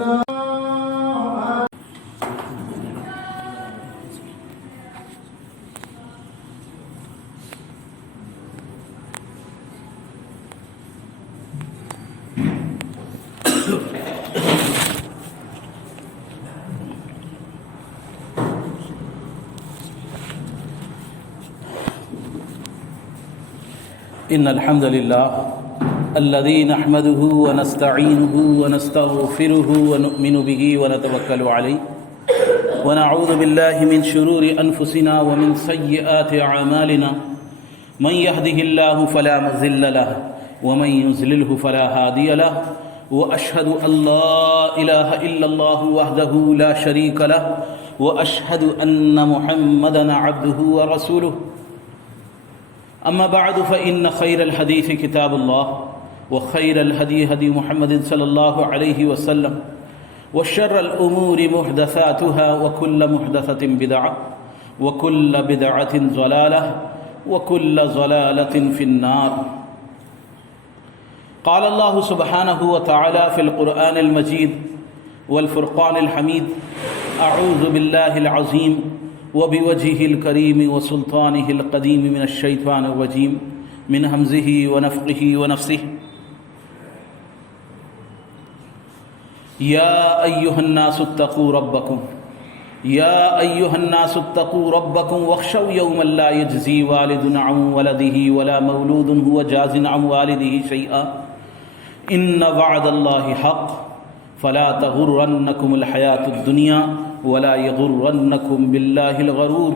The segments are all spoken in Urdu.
إن الحمد لله الذي نحمده ونستعينه ونستغفره ونؤمن به ونتوكل عليه ونعوذ بالله من شرور أنفسنا ومن سيئات أعمالنا من يهده الله فلا مضل له ومن يضلل فلا هادي له وأشهد أن لا إله إلا الله وحده لا شريك له وأشهد أن محمدا عبده ورسوله أما بعد فإن خير الحديث كتاب الله وخير الهدي هدي محمد صلى الله عليه وسلم وشر الأمور محدثاتها وكل محدثة بدعة وكل بدعة ضلالة وكل ضلالة في النار. قال الله سبحانه وتعالى في القرآن المجيد والفرقان الحميد: أعوذ بالله العظيم وبوجهه الكريم وسلطانه القديم من الشيطان الرجيم من همزه ونفخه ونفثه. يا أيها الناس اتقوا ربكم واخشوا يوما لا يجزي والد عن ولده ولا مولود هو جاز عن والده شيئا إن وعد الله حق فلا تغرنكم الحياة الدنيا ولا يغرنكم بالله الغرور.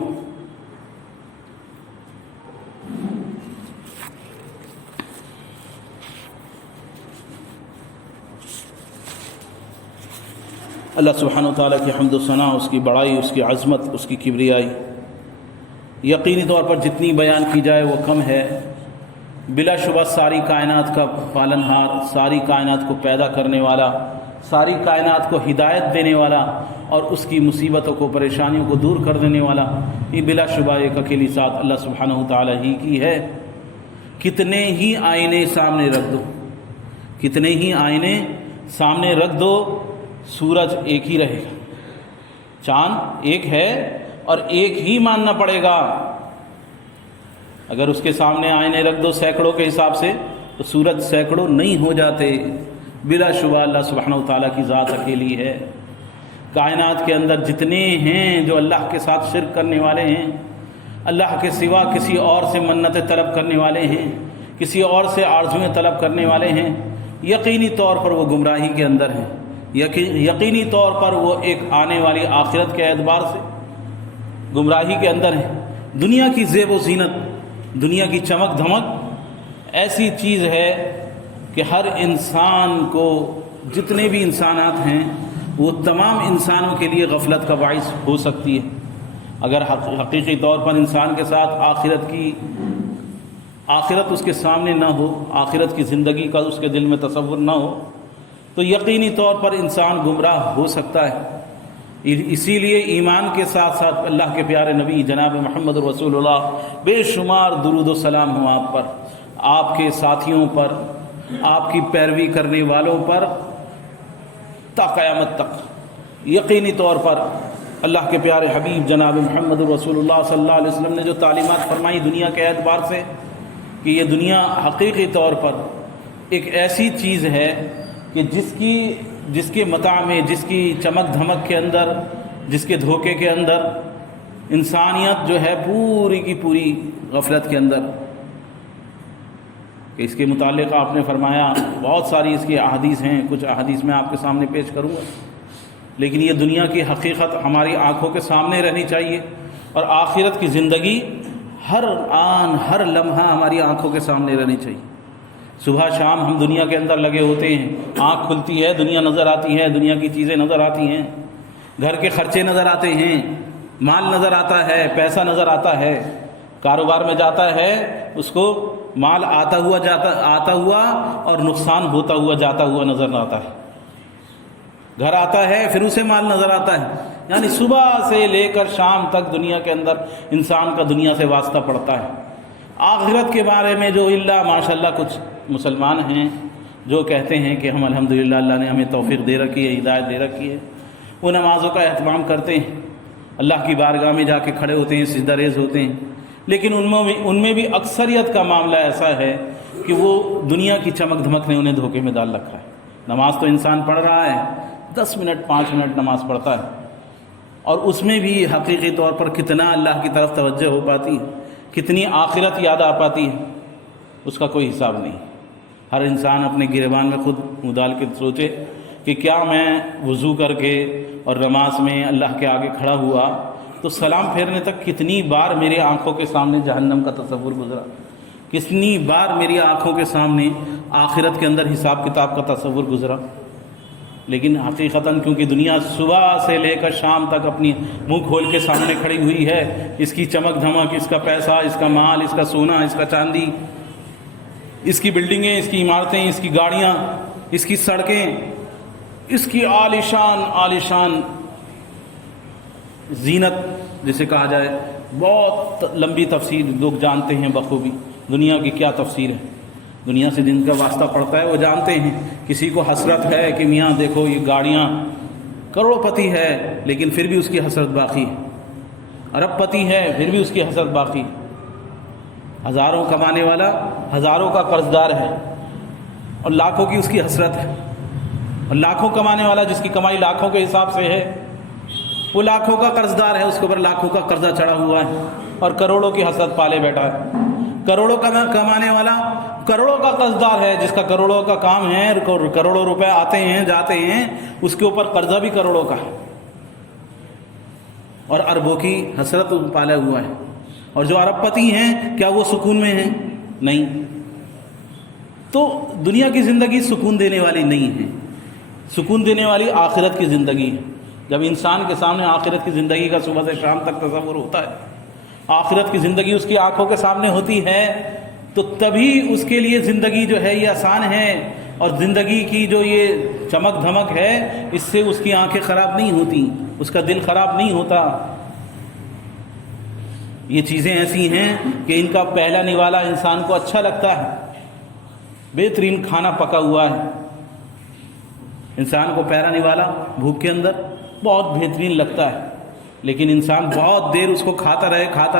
اللہ سبحانہ وتعالیٰ کی حمد و ثنا، اس کی بڑائی، اس کی عظمت، اس کی کبریائی یقینی طور پر جتنی بیان کی جائے وہ کم ہے. بلا شبہ ساری کائنات کا پالنہار، ساری کائنات کو پیدا کرنے والا، ساری کائنات کو ہدایت دینے والا اور اس کی مصیبتوں کو، پریشانیوں کو دور کر دینے والا، یہ بلا شبہ ایک اکیلی ذات اللہ سبحانہ وتعالیٰ ہی کی ہے. کتنے ہی آئینے سامنے رکھ دو، کتنے ہی آئینے سامنے رکھ دو، سورج ایک ہی رہے گا، چاند ایک ہے اور ایک ہی ماننا پڑے گا. اگر اس کے سامنے آئینے رکھ دو سینکڑوں کے حساب سے تو سورج سینکڑوں نہیں ہو جاتے. بلا شبہ اللہ سبحانہ وتعالیٰ کی ذات اکیلی ہے. کائنات کے اندر جتنے ہیں جو اللہ کے ساتھ شرک کرنے والے ہیں، اللہ کے سوا کسی اور سے منتیں طلب کرنے والے ہیں، کسی اور سے آرزویں طلب کرنے والے ہیں، یقینی طور پر وہ گمراہی کے اندر ہیں. یقینی طور پر وہ ایک آنے والی آخرت کے اعتبار سے گمراہی کے اندر ہیں. دنیا کی زیب و زینت، دنیا کی چمک دھمک ایسی چیز ہے کہ ہر انسان کو، جتنے بھی انسانات ہیں وہ تمام انسانوں کے لیے غفلت کا باعث ہو سکتی ہے. اگر حقیقی طور پر انسان کے ساتھ آخرت اس کے سامنے نہ ہو، آخرت کی زندگی کا اس کے دل میں تصور نہ ہو تو یقینی طور پر انسان گمراہ ہو سکتا ہے. اسی لیے ایمان کے ساتھ ساتھ اللہ کے پیارے نبی جناب محمد رسول اللہ بے شمار درود و سلام ہوں آپ پر، آپ کے ساتھیوں پر، آپ کی پیروی کرنے والوں پر تا قیامت تک. یقینی طور پر اللہ کے پیارے حبیب جناب محمد رسول اللہ صلی اللہ علیہ وسلم نے جو تعلیمات فرمائی دنیا کے اعتبار سے کہ یہ دنیا حقیقی طور پر ایک ایسی چیز ہے کہ جس کے متاع میں، جس کی چمک دھمک کے اندر، جس کے دھوکے کے اندر انسانیت جو ہے پوری کی پوری غفلت کے اندر. کہ اس کے متعلق آپ نے فرمایا، بہت ساری اس کی احادیث ہیں، کچھ احادیث میں آپ کے سامنے پیش کروں گا، لیکن یہ دنیا کی حقیقت ہماری آنکھوں کے سامنے رہنی چاہیے اور آخرت کی زندگی ہر آن ہر لمحہ ہماری آنکھوں کے سامنے رہنی چاہیے. صبح شام ہم دنیا کے اندر لگے ہوتے ہیں، آنکھ کھلتی ہے، دنیا نظر آتی ہے، دنیا کی چیزیں نظر آتی ہیں، گھر کے خرچے نظر آتے ہیں، مال نظر آتا ہے، پیسہ نظر آتا ہے، کاروبار میں جاتا ہے اس کو مال آتا ہوا اور نقصان ہوتا ہوا جاتا ہوا نظر آتا ہے. گھر آتا ہے پھر اسے مال نظر آتا ہے. یعنی صبح سے لے کر شام تک دنیا کے اندر انسان کا دنیا سے واسطہ پڑتا ہے. آخرت کے بارے میں جو اللہ ماشاءاللہ کچھ مسلمان ہیں جو کہتے ہیں کہ ہم الحمدللہ اللہ نے ہمیں توفیق دے رکھی ہے، ہدایت دے رکھی ہے، وہ نمازوں کا اہتمام کرتے ہیں، اللہ کی بارگاہ میں جا کے کھڑے ہوتے ہیں، سجدہ ریز ہوتے ہیں، لیکن ان میں بھی اکثریت کا معاملہ ایسا ہے کہ وہ دنیا کی چمک دھمک نے انہیں دھوکے میں ڈال رکھا ہے۔ نماز تو انسان پڑھ رہا ہے، 10 منٹ 5 منٹ نماز پڑھتا ہے، اور اس میں بھی حقیقی طور پر کتنا اللہ کی طرف توجہ ہو پاتی ہے، کتنی آخرت یاد آ پاتی ہے، اس کا کوئی حساب نہیں۔ ہر انسان اپنے گریبان میں خود منہ ڈال کے سوچے کہ کیا میں وضو کر کے اور نماز میں اللہ کے آگے کھڑا ہوا تو سلام پھیرنے تک کتنی بار میری آنکھوں کے سامنے جہنم کا تصور گزرا، کتنی بار میری آنکھوں کے سامنے آخرت کے اندر حساب کتاب کا تصور گزرا۔ لیکن حقیقتاً کیونکہ دنیا صبح سے لے کر شام تک اپنی منہ کھول کے سامنے کھڑی ہوئی ہے، اس کی چمک دھمک، اس کا پیسہ، اس کا مال، اس کا سونا، اس کا چاندی، اس کی بلڈنگیں، اس کی عمارتیں، اس کی گاڑیاں، اس کی سڑکیں، اس کی عالیشان زینت جسے کہا جائے، بہت لمبی تفسیر لوگ جانتے ہیں بخوبی دنیا کی کیا تفسیر ہے۔ دنیا سے جن کا واسطہ پڑتا ہے وہ جانتے ہیں۔ کسی کو حسرت ہے کہ میاں دیکھو یہ گاڑیاں، کروڑ پتی ہے لیکن پھر بھی اس کی حسرت باقی ہے، ارب پتی ہے پھر بھی اس کی حسرت باقی، ہزاروں کمانے والا ہزاروں کا قرض دار ہے اور لاکھوں کی اس کی حسرت ہے، اور لاکھوں کمانے والا جس کی کمائی لاکھوں کے حساب سے ہے وہ لاکھوں کا قرض دار ہے، اس کے اوپر لاکھوں کا قرضہ چڑھا ہوا ہے اور کروڑوں کی حسرت پالے بیٹھا ہے۔ کروڑوں کا کمانے والا کروڑوں کا قرض دار ہے، جس کا کروڑوں کا کام ہے، کروڑوں روپے آتے ہیں جاتے ہیں، اس کے اوپر قرضہ بھی کروڑوں کا ہے اور اربوں کی حسرت پالا ہوا ہے۔ اور جو ارب پتی ہیں کیا وہ سکون میں ہیں؟ نہیں۔ تو دنیا کی زندگی سکون دینے والی نہیں ہے، سکون دینے والی آخرت کی زندگی ہے۔ جب انسان کے سامنے آخرت کی زندگی کا صبح سے شام تک تصور ہوتا ہے، آخرت کی زندگی اس کی آنکھوں کے سامنے ہوتی ہے، تو تبھی اس کے لیے زندگی جو ہے یہ آسان ہے، اور زندگی کی جو یہ چمک دھمک ہے اس سے اس کی آنکھیں خراب نہیں ہوتی، اس کا دل خراب نہیں ہوتا۔ یہ چیزیں ایسی ہیں کہ ان کا پہلا نوالا انسان کو اچھا لگتا ہے۔ بہترین کھانا پکا ہوا ہے، انسان کو پہلا نوالا بھوک کے اندر بہت بہترین لگتا ہے، لیکن انسان بہت دیر اس کو کھاتا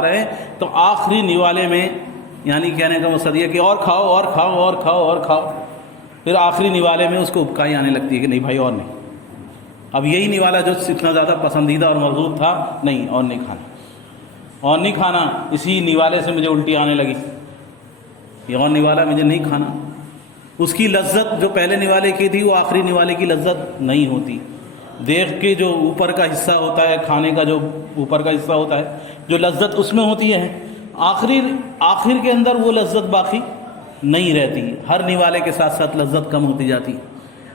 رہے تو آخری نوالے میں، یعنی کہنے کا مقصد یہ کہ اور کھاؤ اور کھاؤ اور کھاؤ اور کھاؤ، پھر آخری نوالے میں اس کو ابکائی آنے لگتی ہے کہ نہیں بھائی اور نہیں، اب یہی نوالا جو اتنا زیادہ پسندیدہ اور مرغوب تھا، نہیں اور نہیں کھانا، اور نہیں کھانا، اسی نوالے سے مجھے الٹی آنے لگی، یہ اور نوالا مجھے نہیں کھانا۔ اس کی لذت جو پہلے نوالے کی تھی وہ آخری نوالے کی لذت نہیں ہوتی۔ دیکھ کے جو اوپر کا حصہ ہوتا ہے، کھانے کا جو اوپر کا حصہ ہوتا ہے، جو لذت اس میں ہوتی ہے، آخر کے اندر وہ لذت باقی نہیں رہتی، ہر نوالے کے ساتھ ساتھ لذت کم ہوتی جاتی۔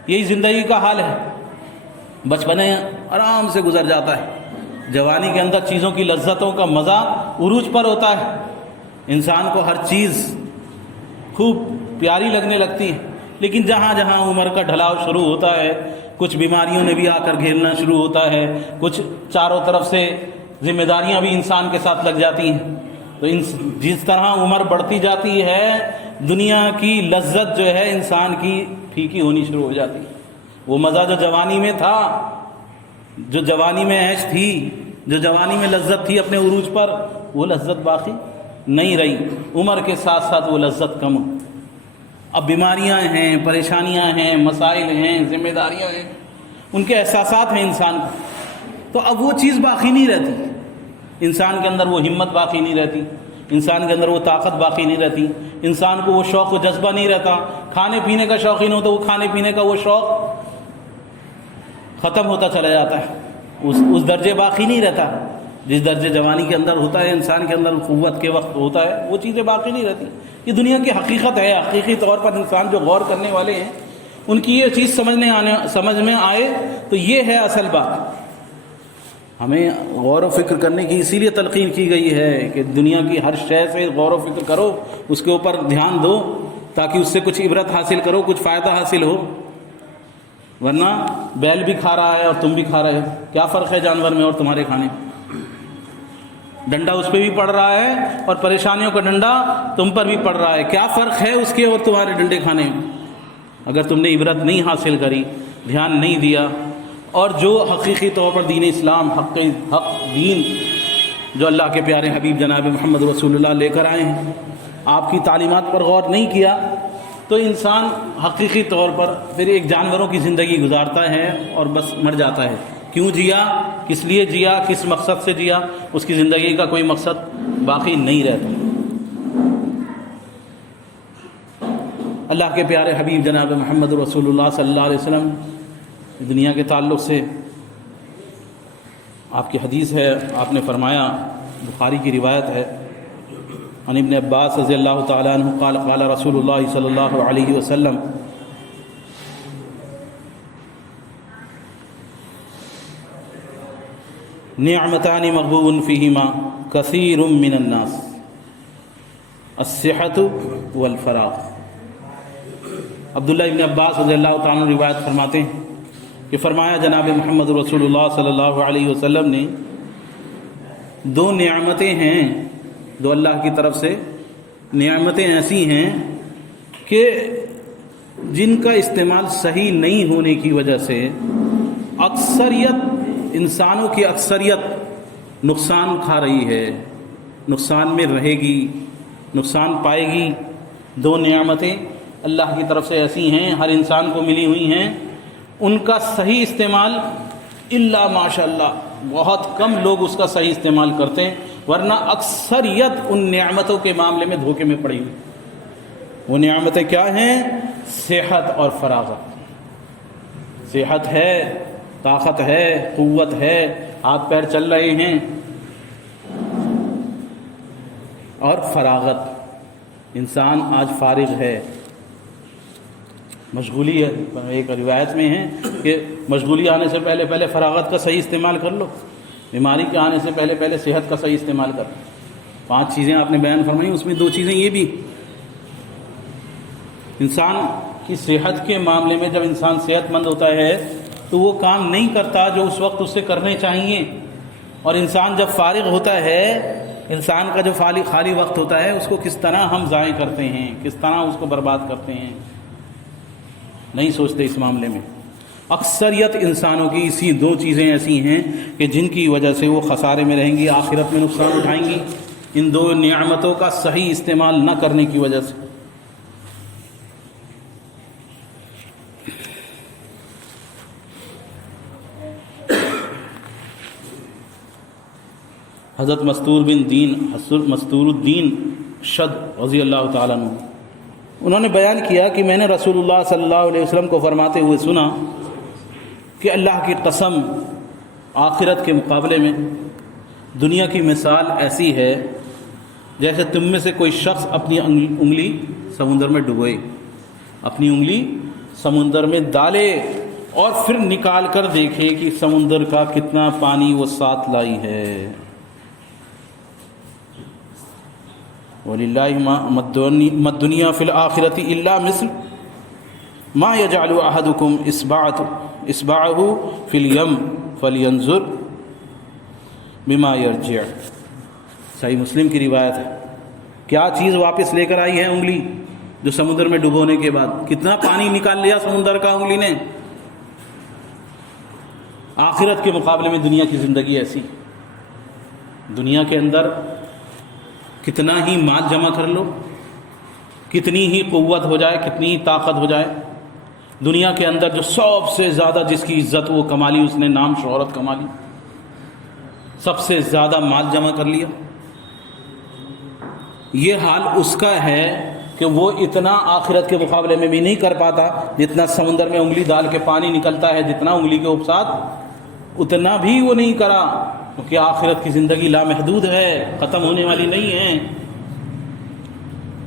یہی زندگی کا حال ہے۔ بچپنے آرام سے گزر جاتا ہے، جوانی کے اندر چیزوں کی لذتوں کا مزہ عروج پر ہوتا ہے، انسان کو ہر چیز خوب پیاری لگنے لگتی ہے، لیکن جہاں جہاں عمر کا ڈھلاؤ شروع ہوتا ہے، کچھ بیماریوں نے بھی آ کر گھیرنا شروع ہوتا ہے، کچھ چاروں طرف سے ذمہ داریاں بھی انسان کے ساتھ لگ جاتی ہیں، تو جس طرح عمر بڑھتی جاتی ہے دنیا کی لذت جو ہے انسان کی پھیکی ہونی شروع ہو جاتی ہے۔ وہ مزہ جو جوانی میں تھا، جو جوانی میں عیش تھی، جو جوانی میں لذت تھی اپنے عروج پر، وہ لذت باقی نہیں رہی، عمر کے ساتھ ساتھ وہ لذت کم ہو۔ اب بیماریاں ہیں، پریشانیاں ہیں، مسائل ہیں، ذمہ داریاں ہیں، ان کے احساسات ہیں انسان کو، تو اب وہ چیز باقی نہیں رہتی، انسان کے اندر وہ ہمت باقی نہیں رہتی، انسان کے اندر وہ طاقت باقی نہیں رہتی، انسان کو وہ شوق و جذبہ نہیں رہتا، کھانے پینے کا شوقین ہو تو وہ کھانے پینے کا وہ شوق ختم ہوتا چلا جاتا ہے، اس درجے باقی نہیں رہتا جس درجے جوانی کے اندر ہوتا ہے، انسان کے اندر قوت کے وقت ہوتا ہے، وہ چیزیں باقی نہیں رہتی۔ یہ دنیا کی حقیقت ہے۔ حقیقی طور پر انسان جو غور کرنے والے ہیں ان کی یہ چیز سمجھ میں آئے تو یہ ہے اصل بات۔ ہمیں غور و فکر کرنے کی اسی لیے تلقین کی گئی ہے کہ دنیا کی ہر شے سے غور و فکر کرو، اس کے اوپر دھیان دو تاکہ اس سے کچھ عبرت حاصل کرو، کچھ فائدہ حاصل ہو، ورنہ بیل بھی کھا رہا ہے اور تم بھی کھا رہے ہو، کیا فرق ہے جانور میں اور تمہارے کھانے میں؟ ڈنڈا اس پہ بھی پڑ رہا ہے اور پریشانیوں کا ڈنڈا تم پر بھی پڑ رہا ہے، کیا فرق ہے اس کے اور تمہارے ڈنڈے کھانے میں؟ اگر تم نے عبرت نہیں حاصل کری، دھیان نہیں دیا، اور جو حقیقی طور پر دین اسلام حق دین جو اللہ کے پیارے حبیب جناب محمد رسول اللہ لے کر آئے ہیں، آپ کی تعلیمات پر غور نہیں کیا، تو انسان حقیقی طور پر پھر ایک جانوروں کی زندگی گزارتا ہے اور بس مر جاتا ہے۔ کیوں جیا، کس لیے جیا، کس مقصد سے جیا، اس کی زندگی کا کوئی مقصد باقی نہیں رہتا۔ اللہ کے پیارے حبیب جناب محمد رسول اللہ صلی اللہ علیہ وسلم دنیا کے تعلق سے آپ کی حدیث ہے، آپ نے فرمایا، بخاری کی روایت ہے، عن ابن عباس رضی اللہ تعالیٰ عنہ قال قال رسول اللہ صلی اللہ علیہ وسلم نعمتان مغبون فیہما کثیر من الناس الصحۃ والفراغ۔ عبداللہ ابن عباس رضی اللہ تعالیٰ عنہ روایت فرماتے ہیں کہ فرمایا جناب محمد رسول اللہ صلی اللہ علیہ وسلم نے، دو نعمتیں ہیں، دو اللہ کی طرف سے نعمتیں ایسی ہیں کہ جن کا استعمال صحیح نہیں ہونے کی وجہ سے انسانوں کی اکثریت نقصان کھا رہی ہے، نقصان میں رہے گی، نقصان پائے گی۔ دو نعمتیں اللہ کی طرف سے ایسی ہیں، ہر انسان کو ملی ہوئی ہیں، ان کا صحیح استعمال الا ماشاء اللہ بہت کم لوگ اس کا صحیح استعمال کرتے ہیں، ورنہ اکثریت ان نعمتوں کے معاملے میں دھوکے میں پڑی ہوئی۔ وہ نعمتیں کیا ہیں؟ صحت اور فراغت۔ صحت ہے، طاقت ہے، قوت ہے، ہاتھ پیر چل رہے ہیں، اور فراغت، انسان آج فارغ ہے، مشغولی ہے۔ ایک روایت میں ہے کہ مشغولی آنے سے پہلے فراغت کا صحیح استعمال کر لو، بیماری کے آنے سے پہلے صحت کا صحیح استعمال کر لو۔ 5 چیزیں آپ نے بیان فرمائی، اس میں 2 چیزیں یہ بھی، انسان کی صحت کے معاملے میں جب انسان صحت مند ہوتا ہے تو وہ کام نہیں کرتا جو اس وقت اس سے کرنے چاہیے، اور انسان جب فارغ ہوتا ہے، انسان کا جو خالی وقت ہوتا ہے اس کو کس طرح ہم ضائع کرتے ہیں، کس طرح اس کو برباد کرتے ہیں، نہیں سوچتے اس معاملے میں۔ اکثریت انسانوں کی اسی 2 چیزیں ایسی ہیں کہ جن کی وجہ سے وہ خسارے میں رہیں گی، آخرت میں نقصان اٹھائیں گی، ان 2 نعمتوں کا صحیح استعمال نہ کرنے کی وجہ سے۔ حضرت مستور الدین شد رضی اللہ تعالیٰ عنہ، انہوں نے بیان کیا کہ میں نے رسول اللہ صلی اللہ علیہ وسلم کو فرماتے ہوئے سنا کہ اللہ کی قسم، آخرت کے مقابلے میں دنیا کی مثال ایسی ہے جیسے تم میں سے کوئی شخص اپنی انگلی سمندر میں ڈبوئے، اپنی انگلی سمندر میں ڈالے اور پھر نکال کر دیکھے کہ سمندر کا کتنا پانی وہ ساتھ لائی ہے۔ وَلِلَّهِ مَا الدُّنْيَا فِي الْآخِرَةِ إِلَّا مِثْلُ مَا يَجْعَلُ أَحَدُكُمْ إِصْبَعَهُ فِي الْيَمِّ فَلْيَنْظُرْ بِمَا يَرْجِعُ۔ صحیح مسلم کی روایت ہے۔ کیا چیز واپس لے کر آئی ہے انگلی جو سمندر میں ڈبونے کے بعد؟ کتنا پانی نکال لیا سمندر کا انگلی نے؟ آخرت کے مقابلے میں دنیا کی زندگی ایسی، دنیا کے اندر کتنا ہی مال جمع کر لو، کتنی ہی قوت ہو جائے، کتنی ہی طاقت ہو جائے، دنیا کے اندر جو سب سے زیادہ جس کی عزت وہ کما لی، اس نے نام شہرت کما لی، سب سے زیادہ مال جمع کر لیا، یہ حال اس کا ہے کہ وہ اتنا آخرت کے مقابلے میں بھی نہیں کر پاتا جتنا سمندر میں انگلی ڈال کے پانی نکلتا ہے، جتنا انگلی کے اوسط، اتنا بھی وہ نہیں کرا، کیونکہ آخرت کی زندگی لامحدود ہے، ختم ہونے والی نہیں ہے۔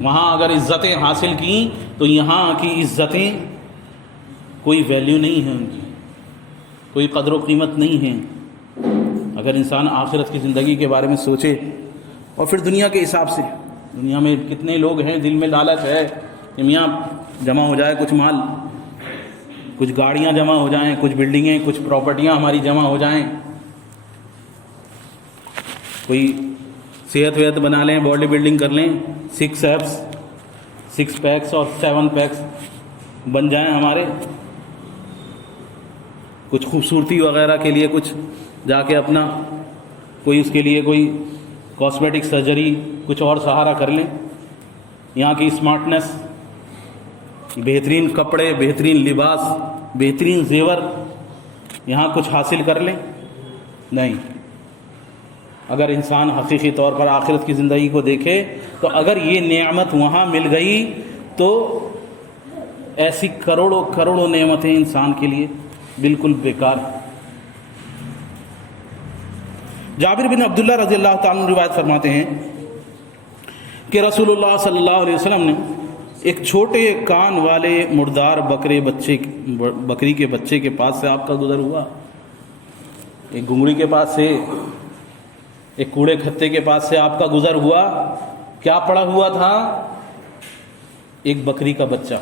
وہاں اگر عزتیں حاصل کی تو یہاں کی عزتیں کوئی ویلیو نہیں ہے، ان کی کوئی قدر و قیمت نہیں ہے۔ اگر انسان آخرت کی زندگی کے بارے میں سوچے، اور پھر دنیا کے حساب سے، دنیا میں کتنے لوگ ہیں دل میں لالچ ہے کہ میاں جمع ہو جائے کچھ مال، کچھ گاڑیاں جمع ہو جائیں، کچھ بلڈنگیں، کچھ پراپرٹیاں ہماری جمع ہو جائیں، کوئی صحت ویت بنا لیں، باڈی بلڈنگ کر لیں، 6 ایپس 6 پیکس اور 7 پیکس، بن جائیں ہمارے، کچھ خوبصورتی وغیرہ کے لیے کچھ جا کے اپنا کوئی اس کے لیے کوئی کاسمیٹک سرجری کچھ اور سہارا کر لیں، یہاں کی اسمارٹنس، بہترین کپڑے، بہترین لباس، بہترین زیور، یہاں کچھ حاصل کر لیں؟ نہیں۔ اگر انسان حقیقی طور پر آخرت کی زندگی کو دیکھے تو اگر یہ نعمت وہاں مل گئی تو ایسی کروڑوں کروڑوں نعمتیں انسان کے لیے بالکل بیکار ہیں۔ جابر بن عبداللہ رضی اللہ تعالیٰ عنہ روایت فرماتے ہیں کہ رسول اللہ صلی اللہ علیہ وسلم نے ایک چھوٹے کان والے مردار بکری کے بچے کے پاس سے آپ کا گزر ہوا، ایک گنگڑی کے پاس سے، ایک کوڑے کھتے کے پاس سے آپ کا گزر ہوا، کیا پڑا ہوا تھا؟ ایک بکری کا بچہ،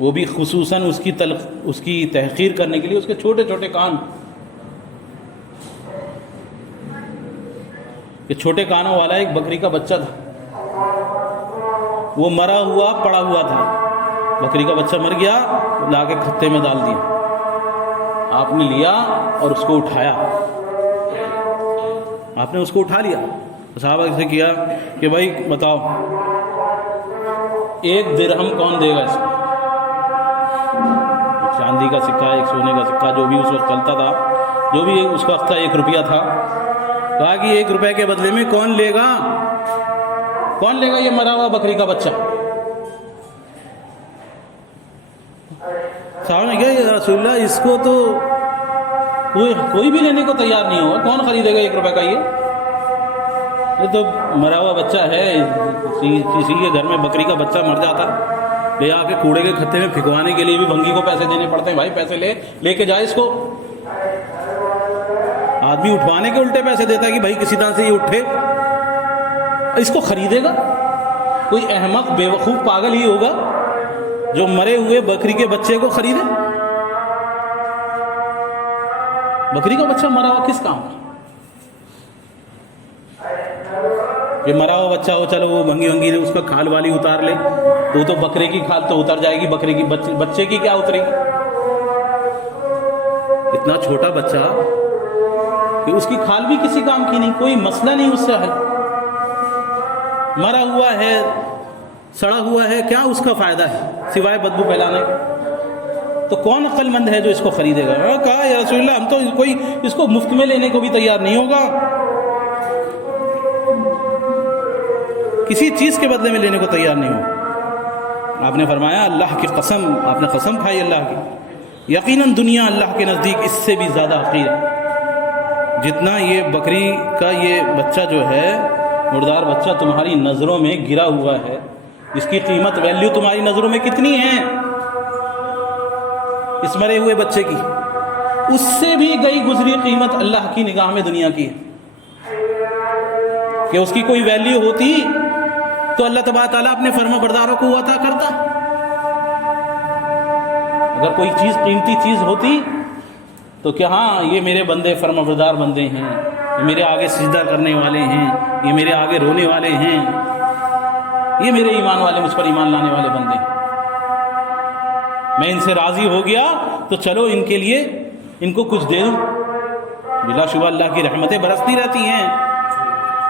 وہ بھی خصوصاً اس کی تحقیر کرنے کے لیے اس کے چھوٹے چھوٹے کان، یہ چھوٹے کانوں والا ایک بکری کا بچہ تھا، وہ مرا ہوا پڑا ہوا تھا، بکری کا بچہ مر گیا، لا کے کھتے میں ڈال دیا، آپ نے لیا اور اس کو اٹھایا، آپ نے اس کو اٹھا لیا، صحابہ سے کیا کہ بھائی بتاؤ 1 درہم کون دے گا اس کو؟ چاندی کا سکہ، ایک سونے کا سکہ، جو بھی اس وقت چلتا تھا، جو بھی اس وقت تھا 1 روپیہ تھا، کہا کہ 1 روپے کے بدلے میں کون لے گا یہ مرا ہوا بکری کا بچہ؟ صاحب نے کہا یا رسول اللہ اس کو تو کوئی بھی لینے کو تیار نہیں ہوگا، کون خریدے گا 1 روپے کا؟ یہ تو مرا ہوا بچہ ہے، کسی کے گھر میں بکری کا بچہ مر جاتا لے آ کے کوڑے کے کھتے میں پھینکوانے کے لیے بھی بھنگی کو پیسے دینے پڑتے ہیں، بھائی پیسے لے کے جائے اس کو، آدمی اٹھوانے کے الٹے پیسے دیتا ہے کہ بھائی کسی طرح سے یہ اٹھے، اس کو خریدے گا؟ کوئی احمق بے وقوف پاگل ہی ہوگا جو مرے ہوئے بکری کے بچے کو خریدے۔ بکری کا بچہ مرا ہوا کس کام کا؟ یہ مرا ہوا بچہ ہو، چلو وہ بھنگی اس کا کھال والی اتار لے تو بکرے کی کھال تو اتر جائے گی، بکرے کی بچے کی کیا اترے گی؟ اتنا چھوٹا بچہ کہ اس کی کھال بھی کسی کام کی نہیں، کوئی مسئلہ نہیں اس سے حل، مرا ہوا ہے، سڑا ہوا ہے، کیا اس کا فائدہ ہے سوائے بدبو پھیلانے کا؟ تو کون عقل مند ہے جو اس کو خریدے گا؟ کہا یا رسول اللہ ہم تو کوئی اس کو مفت میں لینے کو بھی تیار نہیں ہوگا، کسی چیز کے بدلے میں لینے کو تیار نہیں ہوگا۔ آپ نے فرمایا اللہ کی قسم، آپ نے قسم کھائی اللہ کی، یقیناً دنیا اللہ کے نزدیک اس سے بھی زیادہ حقیر ہے، جتنا یہ بکری کا یہ بچہ جو ہے، مردار بچہ تمہاری نظروں میں گرا ہوا ہے، اس کی قیمت ویلیو تمہاری نظروں میں کتنی ہے اس مرے ہوئے بچے کی؟ اس سے بھی گئی گزری قیمت اللہ کی نگاہ میں دنیا کی ہے، کہ اس کی کوئی ویلیو ہوتی تو اللہ تبارک تعالیٰ اپنے فرما برداروں کو عطا کرتا۔ اگر کوئی چیز قیمتی چیز ہوتی تو کہ ہاں یہ میرے بندے فرما بردار بندے ہیں، یہ میرے آگے سجدہ کرنے والے ہیں، یہ میرے آگے رونے والے ہیں، یہ میرے ایمان والے، مجھ پر ایمان لانے والے بندے ہیں، میں ان سے راضی ہو گیا تو چلو ان کے لیے ان کو کچھ دے دوں۔ بلا شبہ اللہ کی رحمتیں برستی رہتی ہیں،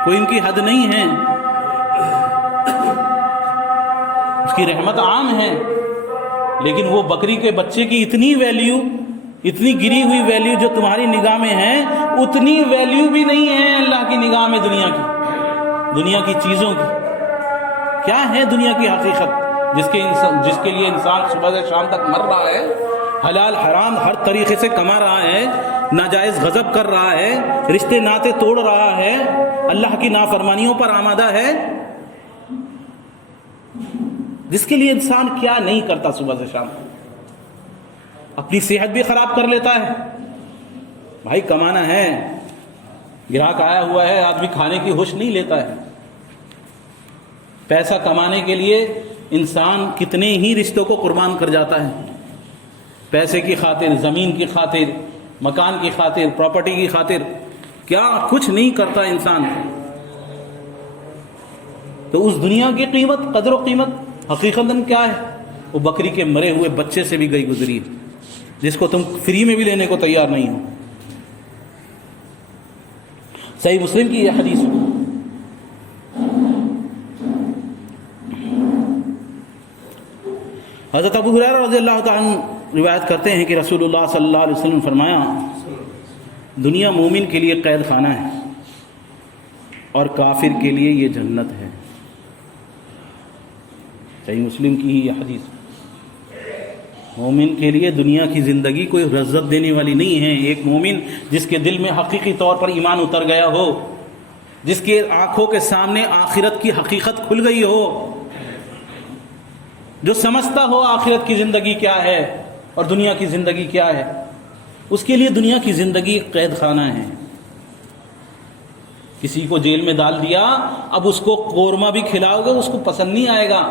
کوئی ان کی حد نہیں ہے، اس کی رحمت عام ہے، لیکن وہ بکری کے بچے کی اتنی ویلیو، اتنی گری ہوئی ویلیو جو تمہاری نگاہ میں ہے، اتنی ویلیو بھی نہیں ہے اللہ کی نگاہ میں دنیا کی چیزوں کی۔ کیا ہے دنیا کی حقیقت جس کے لیے انسان صبح سے شام تک مر رہا ہے، حلال حرام ہر طریقے سے کما رہا ہے، ناجائز غضب کر رہا ہے، رشتے ناطے توڑ رہا ہے، اللہ کی نافرمانیوں پر آمادہ ہے، جس کے لیے انسان کیا نہیں کرتا صبح سے شام، اپنی صحت بھی خراب کر لیتا ہے۔ بھائی کمانا ہے، گراہک آیا ہوا ہے، آدمی کھانے کی ہوش نہیں لیتا ہے۔ پیسہ کمانے کے لیے انسان کتنے ہی رشتوں کو قربان کر جاتا ہے، پیسے کی خاطر، زمین کی خاطر، مکان کی خاطر، پراپرٹی کی خاطر، کیا کچھ نہیں کرتا انسان۔ تو اس دنیا کی قیمت، قدر و قیمت حقیقتاً کیا ہے؟ وہ بکری کے مرے ہوئے بچے سے بھی گئی گزری جس کو تم فری میں بھی لینے کو تیار نہیں ہو۔ صحیح مسلم کی یہ حدیث۔ حضرت ابو ہریرہ رضی اللہ تعالیٰ عنہ روایت کرتے ہیں کہ رسول اللہ صلی اللہ علیہ وسلم نے فرمایا دنیا مومن کے لیے قید خانہ ہے اور کافر کے لیے یہ جنت ہے۔ صحیح مسلم کی ہی یہ حدیث۔ مومن کے لیے دنیا کی زندگی کوئی لذت دینے والی نہیں ہے۔ ایک مومن جس کے دل میں حقیقی طور پر ایمان اتر گیا ہو، جس کے آنکھوں کے سامنے آخرت کی حقیقت کھل گئی ہو، جو سمجھتا ہو آخرت کی زندگی کیا ہے اور دنیا کی زندگی کیا ہے، اس کے لیے دنیا کی زندگی قید خانہ ہے۔ کسی کو جیل میں ڈال دیا، اب اس کو قورمہ بھی کھلاؤ گے اس کو پسند نہیں آئے گا۔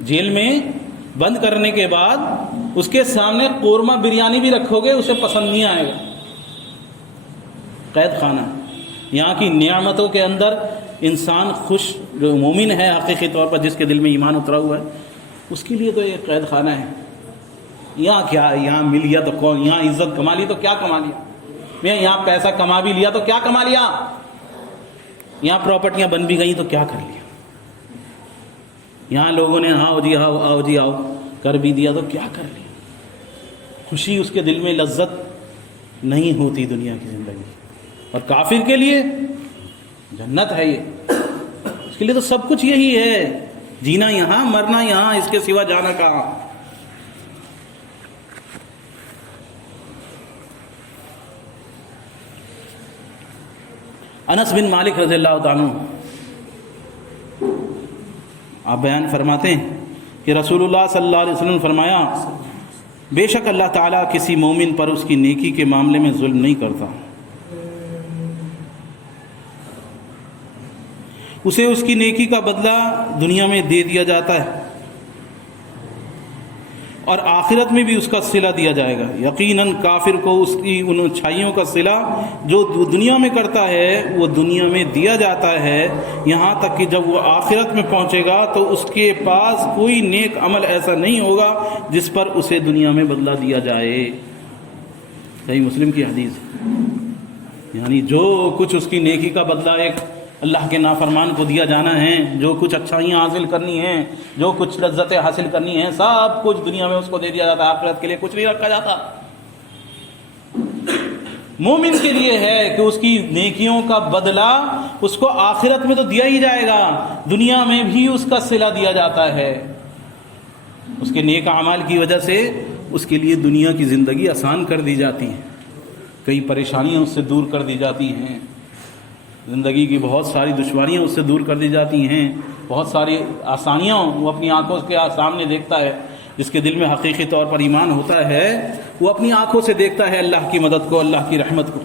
جیل میں بند کرنے کے بعد اس کے سامنے قورمہ بریانی بھی رکھو گے اسے پسند نہیں آئے گا۔ قید خانہ۔ یہاں کی نعمتوں کے اندر انسان خوش، جو مومن ہے حقیقی طور پر جس کے دل میں ایمان اترا ہوا ہے، اس کے لیے تو یہ قید خانہ ہے۔ یہاں کیا، یہاں مل گیا تو کون، یہاں عزت کما لی تو کیا کما لیا، یہاں پیسہ کما بھی لیا تو کیا کما لیا، یہاں پراپرٹیاں بن بھی گئیں تو کیا کر لیا، یہاں لوگوں نے آؤ جی آؤ آؤ جی آؤ کر بھی دیا تو کیا کر لیا۔ خوشی اس کے دل میں، لذت نہیں ہوتی دنیا کی زندگی۔ اور کافر کے لیے جنت ہے یہ، اس کے لیے تو سب کچھ یہی ہے، جینا یہاں مرنا یہاں، اس کے سوا جانا کہاں۔ انس بن مالک رضی اللہ تعالیٰ عنہ آپ بیان فرماتے ہیں کہ رسول اللہ صلی اللہ علیہ وسلم نے فرمایا بے شک اللہ تعالیٰ کسی مومن پر اس کی نیکی کے معاملے میں ظلم نہیں کرتا، اسے اس کی نیکی کا بدلہ دنیا میں دے دیا جاتا ہے اور آخرت میں بھی اس کا صلہ دیا جائے گا۔ یقیناً کافر کو اس کی ان اچھائیوں کا صلہ جو دنیا میں کرتا ہے وہ دنیا میں دیا جاتا ہے، یہاں تک کہ جب وہ آخرت میں پہنچے گا تو اس کے پاس کوئی نیک عمل ایسا نہیں ہوگا جس پر اسے دنیا میں بدلہ دیا جائے۔ صحیح مسلم کی حدیث۔ یعنی جو کچھ اس کی نیکی کا بدلہ ایک اللہ کے نافرمان کو دیا جانا ہے، جو کچھ اچھائیاں حاصل کرنی ہیں، جو کچھ لذتیں حاصل کرنی ہیں، سب کچھ دنیا میں اس کو دے دیا جاتا ہے، آخرت کے لیے کچھ نہیں رکھا جاتا۔ مومن کے لیے ہے کہ اس کی نیکیوں کا بدلہ اس کو آخرت میں تو دیا ہی جائے گا، دنیا میں بھی اس کا صلہ دیا جاتا ہے۔ اس کے نیک اعمال کی وجہ سے اس کے لیے دنیا کی زندگی آسان کر دی جاتی ہے، کئی پریشانیاں اس سے دور کر دی جاتی ہیں، زندگی کی بہت ساری دشواریاں اس سے دور کر دی جاتی ہیں، بہت ساری آسانیاں وہ اپنی آنکھوں کے سامنے دیکھتا ہے۔ جس کے دل میں حقیقی طور پر ایمان ہوتا ہے وہ اپنی آنکھوں سے دیکھتا ہے اللہ کی مدد کو، اللہ کی رحمت کو۔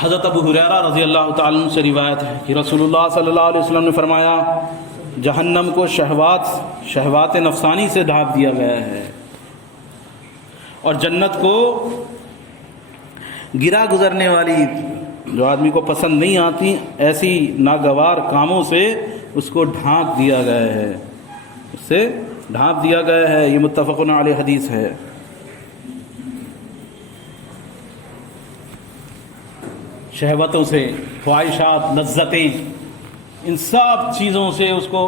حضرت ابو ہریرہ رضی اللہ تعالیٰ عنہ سے روایت ہے کہ رسول اللہ صلی اللہ علیہ وسلم نے فرمایا جہنم کو شہوات نفسانی سے ڈھانپ دیا گیا ہے اور جنت کو گرا گزرنے والی، جو آدمی کو پسند نہیں آتی ایسی ناگوار کاموں سے اس کو ڈھانپ دیا گیا ہے، اس سے ڈھانپ دیا گیا ہے۔ یہ متفق علیہ حدیث ہے۔ شہوتوں سے، خواہشات، لذتیں، ان سب چیزوں سے اس کو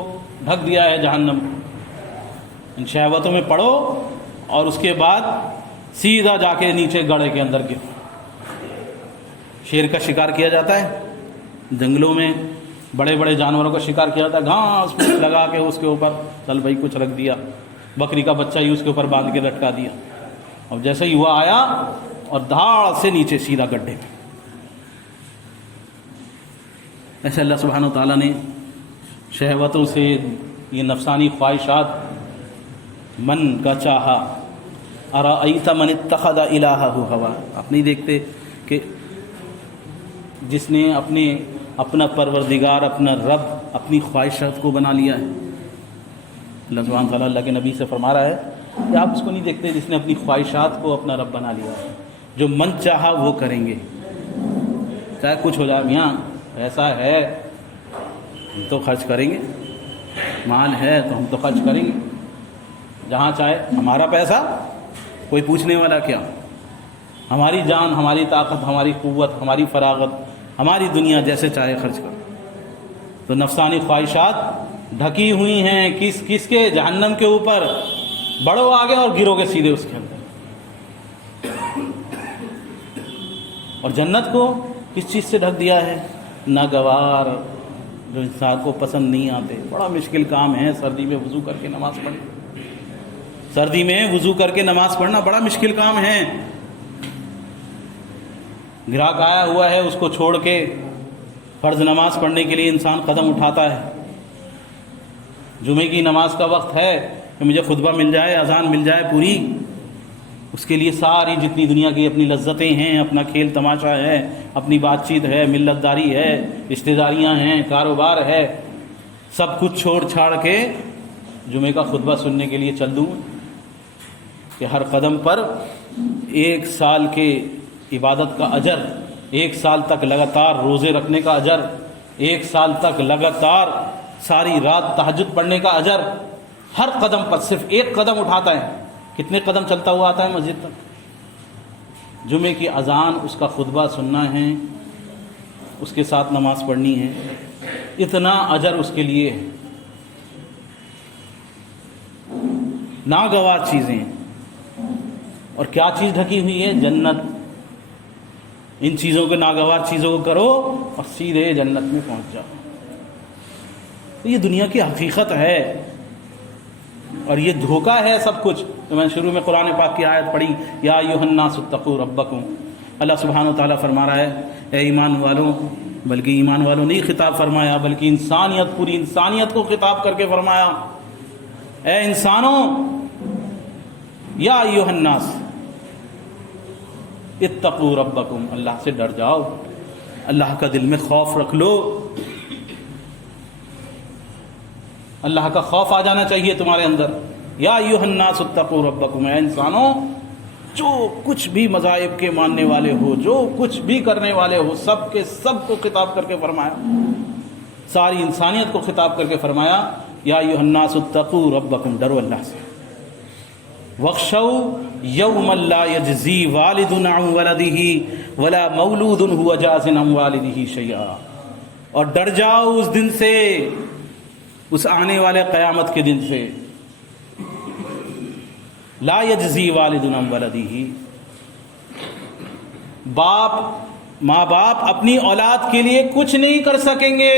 ڈھک دیا ہے جہنم۔ ان شہوتوں میں پڑو اور اس کے بعد سیدھا جا کے نیچے گڑھے کے اندر گرو۔ شیر کا شکار کیا جاتا ہے، جنگلوں میں بڑے بڑے جانوروں کا شکار کیا جاتا ہے، گھاس پھوس لگا کے اس کے اوپر چل بھائی کچھ رکھ دیا، بکری کا بچہ ہی اس کے اوپر باندھ کے لٹکا دیا، اور جیسے ہی وہ آیا اور دھاڑ سے نیچے سیدھا گڈھے میں۔ ایسے اللہ سبحانہ و تعالیٰ نے شہوتوں سے، یہ نفسانی خواہشات، من کا چاہا، ارأیت من اتخذ الہہ ہوا، آپ نہیں دیکھتے کہ جس نے اپنا پروردگار، اپنا رب، اپنی خواہشات کو بنا لیا ہے۔ اللہ سبحانہ و تعالیٰ اللہ کے نبی سے فرما رہا ہے کہ آپ اس کو نہیں دیکھتے جس نے اپنی خواہشات کو اپنا رب بنا لیا ہے، جو من چاہا وہ کریں گے، چاہے کچھ ہو جائے۔ یہاں پیسہ ہے ہم تو خرچ کریں گے، مال ہے تو ہم تو خرچ کریں گے جہاں چاہے، ہمارا پیسہ کوئی پوچھنے والا کیا، ہماری جان، ہماری طاقت، ہماری قوت، ہماری فراغت، ہماری دنیا، جیسے چاہے خرچ کرو۔ تو نفسانی خواہشات ڈھکی ہوئی ہیں کس کے؟ جہنم کے اوپر، بڑھو آگے اور گرو گے سیدھے اس کے اندر۔ اور جنت کو کس چیز سے ڈھک دیا ہے؟ ناگوار، جو انسان کو پسند نہیں آتے۔ بڑا مشکل کام ہے سردی میں وضو کر کے نماز پڑھنا، سردی میں وضو کر کے نماز پڑھنا بڑا مشکل کام ہے۔ گراہک آیا ہوا ہے، اس کو چھوڑ کے فرض نماز پڑھنے کے لیے انسان قدم اٹھاتا ہے۔ جمعے کی نماز کا وقت ہے کہ مجھے خطبہ مل جائے، اذان مل جائے پوری، اس کے لیے ساری جتنی دنیا کی اپنی لذتیں ہیں، اپنا کھیل تماشا ہے، اپنی بات چیت ہے، ملت داری ہے، رشتہ داریاں ہیں، کاروبار ہے، سب کچھ چھوڑ چھاڑ کے جمعے کا خطبہ سننے کے لیے چل دوں کہ ہر قدم پر 1 سال کے عبادت کا اجر، 1 سال تک لگاتار روزے رکھنے کا اجر، 1 سال تک لگاتار ساری رات تہجد پڑھنے کا اجر، ہر قدم پر صرف 1 قدم اٹھاتا ہے، کتنے قدم چلتا ہوا آتا ہے مسجد تک؟ جمعے کی اذان، اس کا خطبہ سننا ہے، اس کے ساتھ نماز پڑھنی ہے، اتنا اجر اس کے لیے ہے۔ ناگوار چیزیں، اور کیا چیز ڈھکی ہوئی ہے؟ جنت۔ ان چیزوں کے، ناگوار چیزوں کو کرو اور سیدھے جنت میں پہنچ جاؤ۔ تو یہ دنیا کی حقیقت ہے اور یہ دھوکہ ہے سب کچھ۔ تو میں شروع میں قرآن پاک کی آیت پڑھی، یا ایھا الناس اتقوا ربکم۔ اللہ سبحانہ و تعالیٰ فرما رہا ہے اے ایمان والوں، بلکہ ایمان والوں نہیں خطاب فرمایا، بلکہ انسانیت، پوری انسانیت کو خطاب کر کے فرمایا، اے انسانوں، یا ایھا الناس اتقوا ربکم، اللہ سے ڈر جاؤ، اللہ کا دل میں خوف رکھ لو، اللہ کا خوف آ جانا چاہیے تمہارے اندر۔ یا ایھا الناس اتقوا ربکم، اے انسانوں، جو کچھ بھی مذاہب کے ماننے والے ہو، جو کچھ بھی کرنے والے ہو، سب کے سب کو خطاب کر کے فرمایا، ساری انسانیت کو خطاب کر کے فرمایا، یا ایھا الناس اتقوا ربکم، ڈرو اللہ سے۔ وَاخْشَوْا يَوْمًا لَا يَجْزِي وَالِدٌ عَنْ وَلَدِهِ وَلَا مَوْلُودٌ هُوَ جَازٍ عَنْ وَالِدِهِ شَيْئًا، اور ڈر جاؤ اس دن سے، اس آنے والے قیامت کے دن سے۔ لا یجزی والد عن ولدہ، ماں باپ اپنی اولاد کے لیے کچھ نہیں کر سکیں گے۔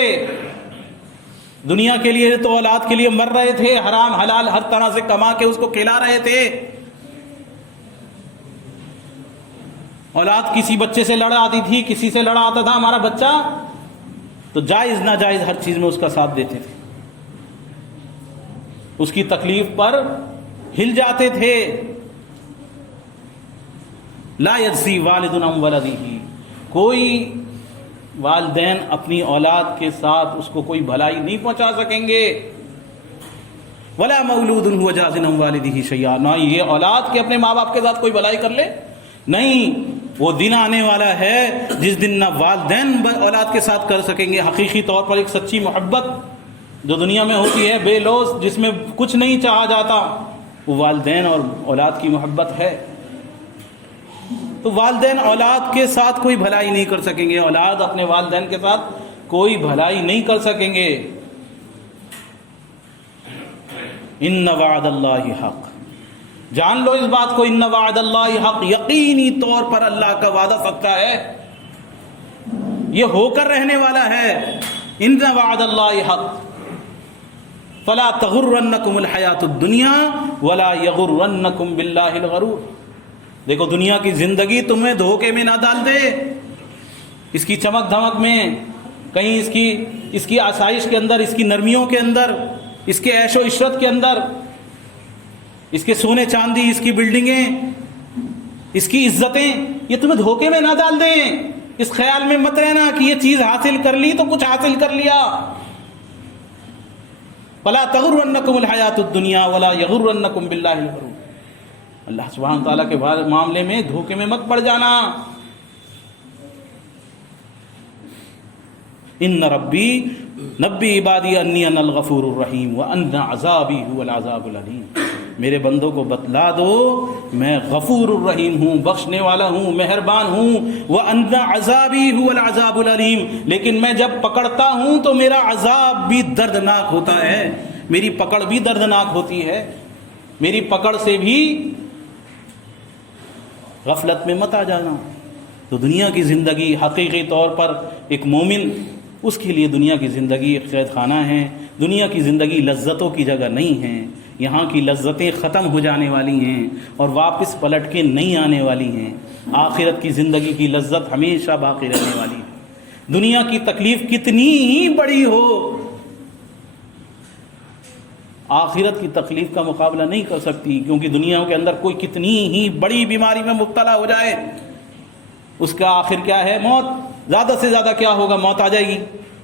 دنیا کے لیے تو اولاد کے لیے مر رہے تھے، حرام حلال ہر طرح سے کما کے اس کو کھلا رہے تھے۔ اولاد کسی بچے سے لڑ آتی تھی، کسی سے لڑا آتا تھا ہمارا بچہ، تو جائز ناجائز ہر چیز میں اس کا ساتھ دیتے تھے، اس کی تکلیف پر ہل جاتے تھے۔ لا یجزی والد عن ولدہ، کوئی والدین اپنی اولاد کے ساتھ اس کو کوئی بھلائی نہیں پہنچا سکیں گے۔ ولا مولود هو جاز عن والدہ شیئا، نہ یہ اولاد کے اپنے ماں باپ کے ساتھ کوئی بھلائی کر لے، نہیں، وہ دن آنے والا ہے جس دن نہ والدین اولاد کے ساتھ کر سکیں گے حقیقی طور پر ایک سچی محبت جو دنیا میں ہوتی ہے بے لوث، جس میں کچھ نہیں چاہا جاتا، وہ والدین اور اولاد کی محبت ہے۔ تو والدین اولاد کے ساتھ کوئی بھلائی نہیں کر سکیں گے، اولاد اپنے والدین کے ساتھ کوئی بھلائی نہیں کر سکیں گے۔ ان وعد اللہ حق، جان لو اس بات کو، ان وعد اللہ حق، یقینی طور پر اللہ کا وعدہ سچا ہے، یہ ہو کر رہنے والا ہے۔ ان وعد اللہ حق فلا تغرنکم الحیات الدنیا ولا یغرنکم باللہ الغرور۔ دیکھو دنیا کی زندگی تمہیں دھوکے میں نہ ڈال دے، اس کی چمک دھمک میں، کہیں اس کی آسائش کے اندر، اس کی نرمیوں کے اندر، اس کے عیش و عشرت کے اندر، اس کے سونے چاندی، اس کی بلڈنگیں، اس کی عزتیں، یہ تمہیں دھوکے میں نہ ڈال دیں۔ اس خیال میں مت رہنا کہ یہ چیز حاصل کر لی تو کچھ حاصل کر لیا۔ فلا تغرنکم الحیات الدنیا ولا یغرنکم باللہ الغرور۔ اللہ سبحانہ تعالیٰ کے معاملے میں دھوکے میں مت پڑ جانا۔ ان ربی نبی عبادی انی انا الغفور الرحیم وان عذابی هو العذاب العلیم، میرے بندوں کو بتلا دو میں غفور الرحیم ہوں، بخشنے والا ہوں، مہربان ہوں، وان عذابی هو العذاب العلیم، لیکن میں جب پکڑتا ہوں تو میرا عذاب بھی دردناک ہوتا ہے، میری پکڑ بھی دردناک ہوتی ہے، میری پکڑ سے بھی غفلت میں مت آ جانا۔ تو دنیا کی زندگی حقیقی طور پر ایک مومن، اس کے لیے دنیا کی زندگی ایک قید خانہ ہے، دنیا کی زندگی لذتوں کی جگہ نہیں ہے، یہاں کی لذتیں ختم ہو جانے والی ہیں اور واپس پلٹ کے نہیں آنے والی ہیں، آخرت کی زندگی کی لذت ہمیشہ باقی رہنے والی ہے۔ دنیا کی تکلیف کتنی ہی بڑی ہو، آخرت کی تکلیف کا مقابلہ نہیں کر سکتی، کیونکہ دنیا کے اندر کوئی کتنی ہی بڑی بیماری میں مبتلا ہو جائے، اس کا آخر کیا ہے؟ موت۔ زیادہ سے زیادہ کیا ہوگا؟ موت آ جائے گی،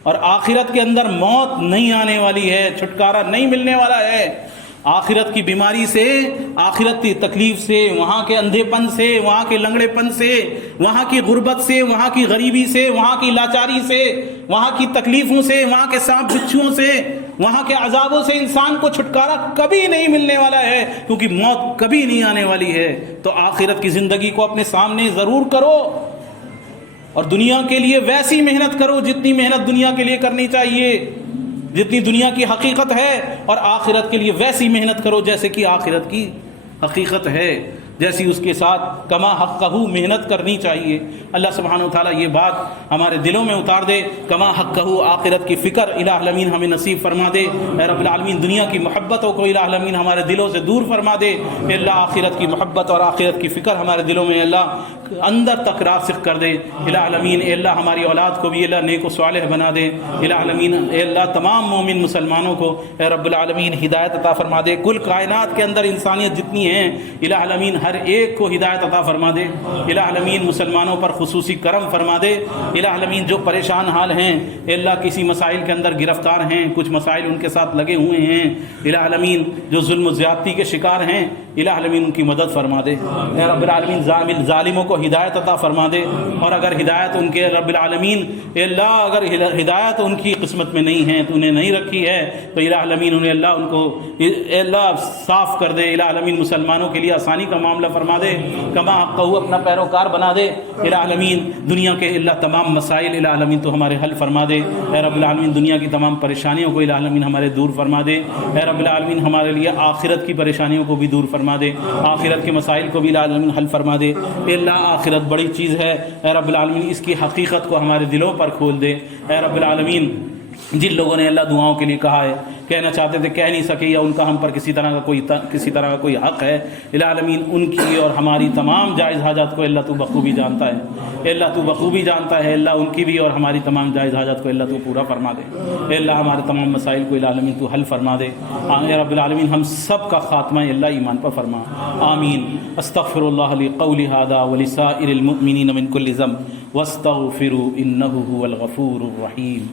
اور آخرت کے اندر موت نہیں آنے والی ہے، چھٹکارا نہیں ملنے والا ہے آخرت کی بیماری سے، آخرت کی تکلیف سے، وہاں کے اندھے پن سے، وہاں کے لنگڑے پن سے، وہاں کی غربت سے، وہاں کی غریبی سے، وہاں کی لاچاری سے، وہاں کی تکلیفوں سے، وہاں کے سانپ بچھوؤں سے، وہاں کے عذابوں سے انسان کو چھٹکارا کبھی نہیں ملنے والا ہے، کیونکہ موت کبھی نہیں آنے والی ہے۔ تو آخرت کی زندگی کو اپنے سامنے ضرور کرو، اور دنیا کے لیے ویسی محنت کرو جتنی محنت دنیا کے لیے کرنی چاہیے، جتنی دنیا کی حقیقت ہے، اور آخرت کے لیے ویسی محنت کرو جیسے کہ آخرت کی حقیقت ہے، جیسی اس کے ساتھ کما حقہ محنت کرنی چاہیے۔ اللہ سبحانہ و تعالیٰ یہ بات ہمارے دلوں میں اتار دے، کما حقہ آخرت کی فکر الہ العالمین ہمیں نصیب فرما دے۔ اے رب العالمین دنیا کی محبتوں کو الہ العالمین ہمارے دلوں سے دور فرما دے۔ اے اللہ آخرت کی محبت اور آخرت کی فکر ہمارے دلوں میں اللہ اندر تک راسخ کر دے۔ الہ العالمین اے اللہ ہماری اولاد کو بھی اللہ نیک و صالح بنا دے۔ الہ العالمین اے اللہ تمام مومن مسلمانوں کو اے رب العالمین ہدایت عطا فرما دے۔ کل کائنات کے اندر انسانیت جتنی ہے الہ العالمین ہر ایک کو ہدایت عطا فرما دے۔ الہ العالمین مسلمانوں پر خصوصی کرم فرما دے۔ الہ العالمین جو پریشان حال ہیں اے اللہ کسی مسائل کے اندر گرفتار ہیں، کچھ مسائل ان کے ساتھ لگے ہوئے ہیں، الہ العالمین جو ظلم و زیادتی کے شکار ہیں الہ العالمین ان کی مدد فرما دے۔ اے رب العالمین ظالموں کو ہدایت عطا فرما دے، اور اگر ہدایت ان کے رب العالمین اے اللہ اگر ہدایت ان کی قسمت میں نہیں ہے تو انہیں نہیں رکھی ہے تو الہ العالمین انہیں اللہ ان کو اے اللہ صاف کر دے۔ الہ العالمین مسلمانوں کے لیے آسانی کا معاملہ فرما دے، کما حقہ اپنا پیروکار بنا دے۔ الہ العالمین دنیا کے اللہ تمام مسائل الہ العالمین تو ہمارے حل فرما دے۔ اے رب العالمین دنیا کی تمام پریشانیوں کو الہ العالمین ہمارے دور فرما دے۔ اے رب العالمین ہمارے لیے آخرت کی پریشانیوں کو بھی دور فرما دے، آخرت کے مسائل کو بھی الہ العالمین حل فرما دے۔ اے اللہ آخرت بڑی چیز ہے، اے رب العالمین اس کی حقیقت کو ہمارے دلوں پر کھول دے۔ اے رب العالمین جن لوگوں نے اللہ دعاؤں کے لیے کہا ہے، کہنا چاہتے تھے کہہ نہیں سکے، یا ان کا ہم پر کسی طرح کا کوئی حق ہے، الہ العالمین ان کی اور ہماری تمام جائز حاجات کو اللہ تو بخوبی جانتا ہے۔ اے اللہ تو بخوبی جانتا ہے، اللہ ان کی بھی اور ہماری تمام جائز حاجات کو اللہ تو پورا فرما دے۔ اے اللہ ہمارے تمام مسائل کو الہ العالمین تو حل فرما دے۔ اے رب العالمین ہم سب کا خاتمہ اللہ ایمان پر فرما، آمین۔ استغفر اللہ لی قولی ھذا ولسائر المؤمنین من کل ذنب واستغفروا انہ ھو الغفور الرحیم۔